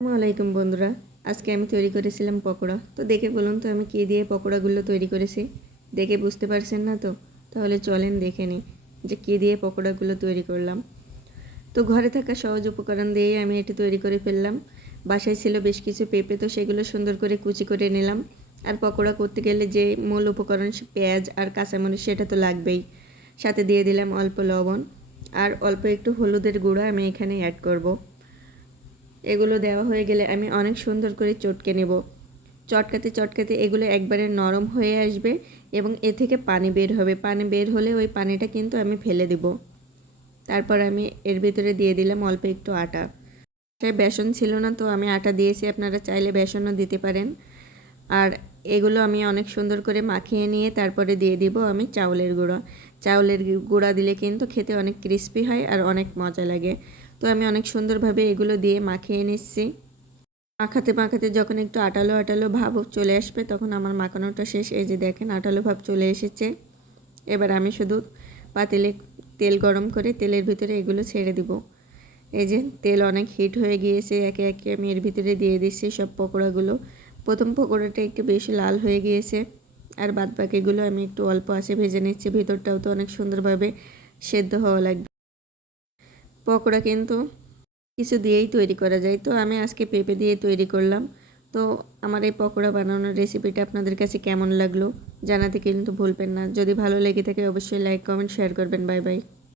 আসসালামাইকুম বন্ধুরা, আজকে আমি তৈরি করেছিলাম পকোড়া। তো দেখে বলুন তো আমি কী দিয়ে পকোড়াগুলো তৈরি করেছি। দেখে বুঝতে পারছেন না তো? তাহলে চলেন দেখে নিই যে কী দিয়ে পকোড়াগুলো তৈরি করলাম। তো ঘরে থাকা সহজ উপকরণ দিয়েই আমি এটি তৈরি করে ফেললাম। বাসায় ছিল বেশ কিছু পেঁপে, তো সেগুলো সুন্দর করে কুচি করে নিলাম। আর পকোড়া করতে গেলে যে মূল উপকরণ পেঁয়াজ আর কাঁচামরিচ সেটা তো লাগবেই। সাথে দিয়ে দিলাম অল্প লবণ আর অল্প একটু হলুদের গুঁড়া আমি এখানে অ্যাড করব। এগুলো দেওয়া হয়ে গেলে আমি অনেক সুন্দর করে চটকে নেব। চটকাতে চটকাতে এগুলো একবারে নরম হয়ে আসবে এবং এ থেকে পানি বের হবে। পানি বের হলে ওই পানিটা কিন্তু আমি ফেলে দেব। তারপর আমি এর ভিতরে দিয়ে দিলাম অল্প একটু আটা। সে বেসন ছিল না, তো আমি আটা দিয়েছি, আপনারা চাইলে বেসনও দিতে পারেন। আর এগুলো আমি অনেক সুন্দর করে মাখিয়ে নিয়ে তারপরে দিয়ে দিব আমি চাউলের গুঁড়ো। চাউলের গুঁড়া দিলে কিন্তু খেতে অনেক ক্রিস্পি হয় আর অনেক মজা লাগে। তো আমি অনেক সুন্দরভাবে এগুলো দিয়ে মাখিয়ে নিচ্ছি। মাখাতে মাখাতে যখন একটু আটালো আটালো ভাব চলে আসবে তখন আমার মাখানোটা শেষ। এই যে দেখেন আটালো ভাব চলে এসেছে। এবার আমি শুধু পাতিলে তেল গরম করে তেলের ভিতরে এগুলো ছেড়ে দিব। এই যে তেল অনেক হিট হয়ে গিয়েছে, একে একে আমি এর ভিতরে দিয়ে দিচ্ছি সব পকোড়াগুলো। প্রথম পকোড়াটা একটু বেশি লাল হয়ে গিয়েছে আর বাদ বাকিগুলো আমি একটু অল্প আঁচে ভেজে নিচ্ছি। ভিতরটাও তো অনেক সুন্দরভাবে সেদ্ধ হওয়া লাগবে। পকোড়া কিন্তু কিছু দিয়েই তৈরি করা যায়। তো আমি আজকে পেঁপে দিয়ে তৈরি করলাম। তো আমার এই পকোড়া বানানোর রেসিপিটা আপনাদের কাছে কেমন লাগলো জানাতে কিন্তু ভুলবেন না। যদি ভালো লেগে থাকে অবশ্যই লাইক, কমেন্ট, শেয়ার করবেন। Bye bye.